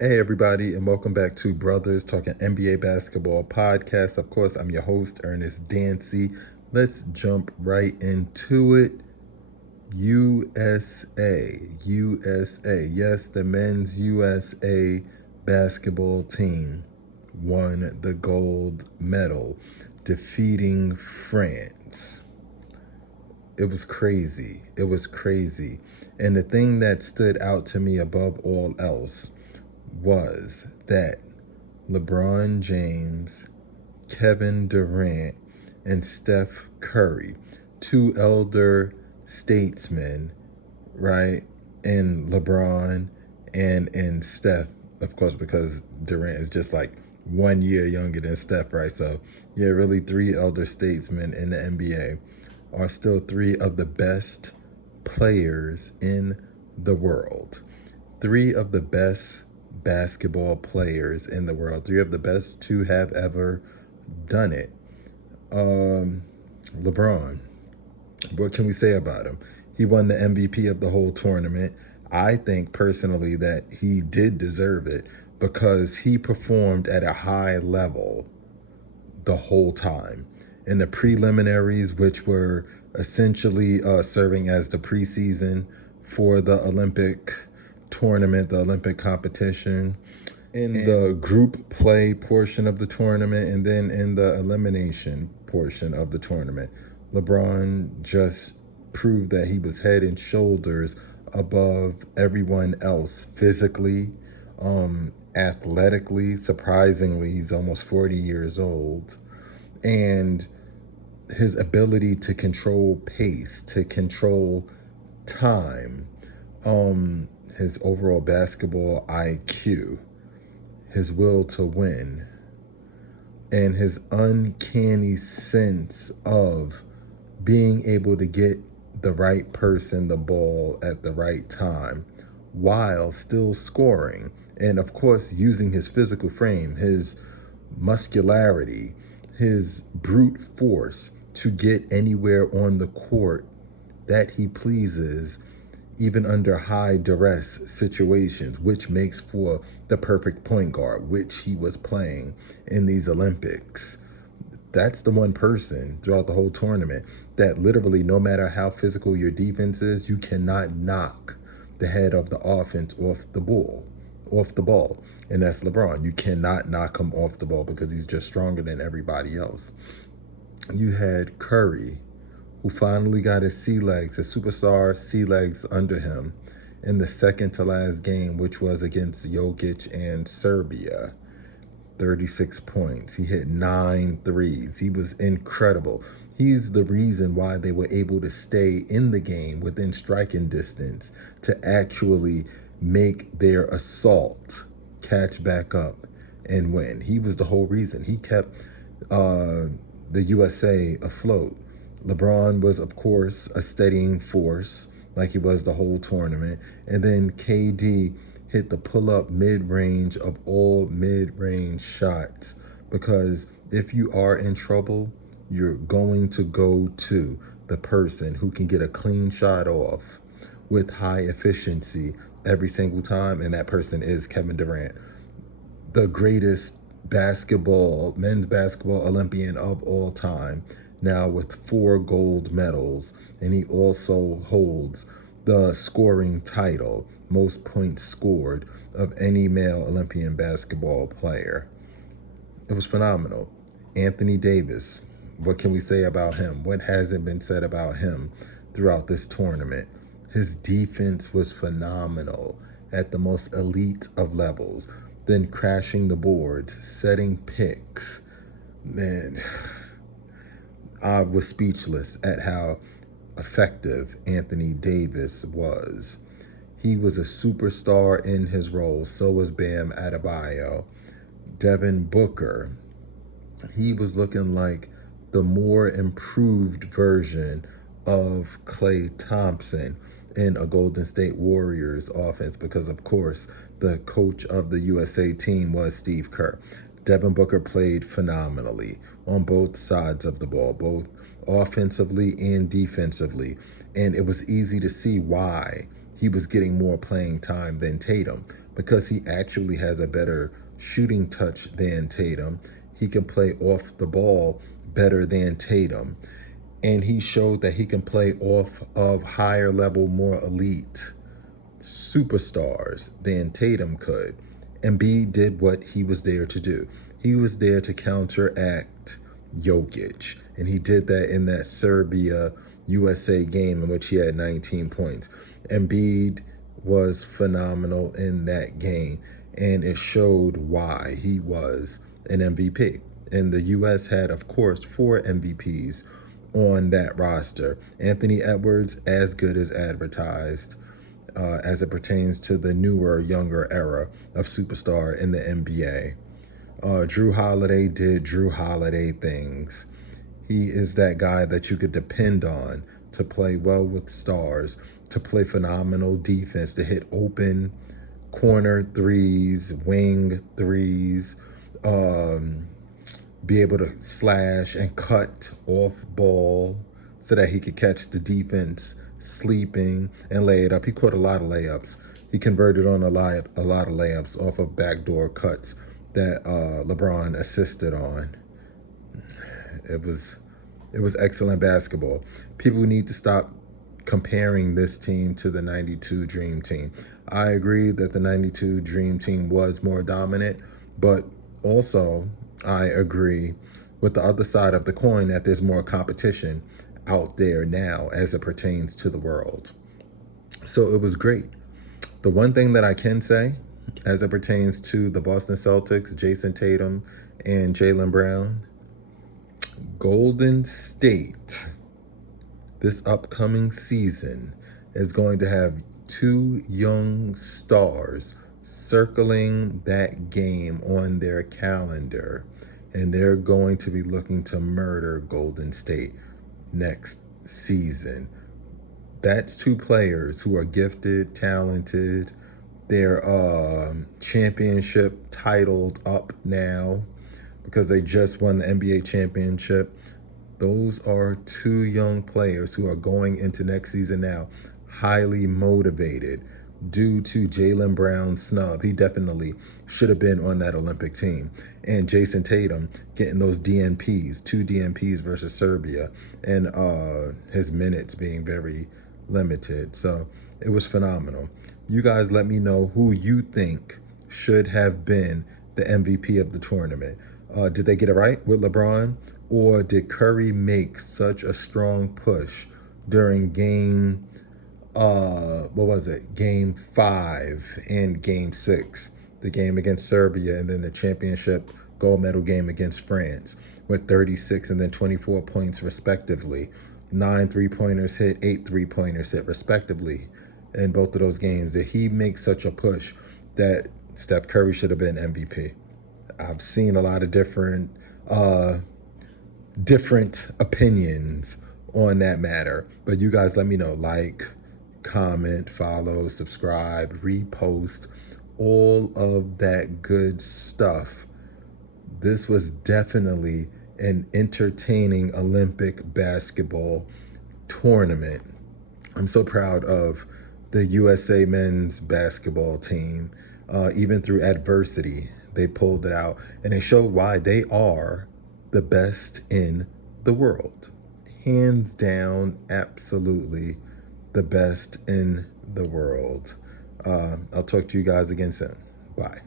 Hey, everybody, and welcome back to Brothers Talking NBA Basketball Podcast. Of course, I'm your host, Ernest Dancy. Let's jump right into it. USA. Yes, the men's USA basketball team won the gold medal, defeating France. It was crazy. It was crazy. And the thing that stood out to me above all else was that LeBron James, Kevin Durant, and Steph Curry, two elder statesmen, right? And LeBron and Steph, of course, because Durant is just like 1 year younger than Steph, right? So, yeah, really three elder statesmen in the NBA are still three of the best players in the world. Three of the best basketball players in the world, three of the best to have ever done it. Um, LeBron, what can we say about him? He won the MVP of the whole tournament. I think personally that he did deserve it because he performed at a high level the whole time. In the preliminaries, which were essentially serving as the preseason for the Olympic tournament, the Olympic competition, in the group play portion of the tournament, and then in the elimination portion of the tournament. LeBron just proved that he was head and shoulders above everyone else physically, athletically. Surprisingly, he's almost 40 years old. And his ability to control pace, to control time, his overall basketball IQ, his will to win, and his uncanny sense of being able to get the right person the ball at the right time while still scoring. And of course, using his physical frame, his muscularity, his brute force to get anywhere on the court that he pleases, even under high duress situations, which makes for the perfect point guard, which he was playing in these Olympics. That's the one person throughout the whole tournament that literally, no matter how physical your defense is, you cannot knock the head of the offense off the ball. And that's LeBron. You cannot knock him off the ball because he's just stronger than everybody else. You had Curry, who finally got his sea legs, his superstar sea legs under him in the second to last game, which was against Jokic and Serbia. 36 points. He hit 9 threes. He was incredible. He's the reason why they were able to stay in the game within striking distance to actually make their assault catch back up and win. He was the whole reason. He kept the USA afloat. LeBron was, of course, a steadying force like he was the whole tournament. And then KD hit the pull-up mid-range of all mid-range shots, because if you are in trouble, you're going to go to the person who can get a clean shot off with high efficiency every single time, and that person is Kevin Durant, the greatest men's basketball Olympian of all time, now with 4 gold medals. And he also holds the scoring title, most points scored of any male Olympian basketball player. It was phenomenal. Anthony Davis, what can we say about him? What hasn't been said about him throughout this tournament? His defense was phenomenal at the most elite of levels. Then crashing the boards, setting picks. Man, I was speechless at how effective Anthony Davis was. He was a superstar in his role. So was Bam Adebayo. Devin Booker, he was looking like the more improved version of Klay Thompson in a Golden State Warriors offense, because of course the coach of the USA team was Steve Kerr. Devin Booker played phenomenally on both sides of the ball, both offensively and defensively. And it was easy to see why he was getting more playing time than Tatum, because he actually has a better shooting touch than Tatum. He can play off the ball better than Tatum. And he showed that he can play off of higher level, more elite superstars than Tatum could. Embiid did what he was there to do. He was there to counteract Jokic, and he did that in that Serbia USA game in which he had 19 points. Embiid was phenomenal in that game, and it showed why he was an MVP. And the US had, of course, 4 MVPs on that roster. Anthony Edwards, as good as advertised, as it pertains to the newer, younger era of superstar in the NBA. Drew Holiday did Drew Holiday things. He is that guy that you could depend on to play well with stars, to play phenomenal defense, to hit open corner threes, wing threes, be able to slash and cut off ball so that he could catch the defense sleeping and lay it up. He caught a lot of layups. He converted on a lot of layups off of backdoor cuts that LeBron assisted on. It was excellent basketball. People need to stop comparing this team to the 92 Dream Team. I agree that the 92 Dream Team was more dominant, but also I agree with the other side of the coin that there's more competition out there now as it pertains to the world. So it was great. The one thing that I can say as it pertains to the Boston Celtics, Jason Tatum and Jaylen Brown, Golden State this upcoming season is going to have 2 young stars circling that game on their calendar, and they're going to be looking to murder Golden State next season. That's 2 players who are gifted, talented. They're championship titled up now because they just won the NBA championship. Those are 2 young players who are going into next season now highly motivated due to Jaylen Brown's snub. He definitely should have been on that Olympic team. And Jason Tatum getting those DNPs, 2 DNPs versus Serbia, and his minutes being very limited. So it was phenomenal. You guys let me know who you think should have been the MVP of the tournament. Did they get it right with LeBron? Or did Curry make such a strong push during game, Game 5 and Game 6, the game against Serbia, and then the championship gold medal game against France with 36 and then 24 points respectively. 9 3-pointers hit, 8 3-pointers hit respectively in both of those games. Did he make such a push that Steph Curry should have been MVP? I've seen a lot of different opinions on that matter, but you guys let me know. Like, comment, follow, subscribe, repost, all of that good stuff. This was definitely an entertaining Olympic basketball tournament. I'm so proud of the USA men's basketball team. Even through adversity, they pulled it out, and they showed why they are the best in the world. Hands down, absolutely the best in the world. I'll talk to you guys again soon. Bye.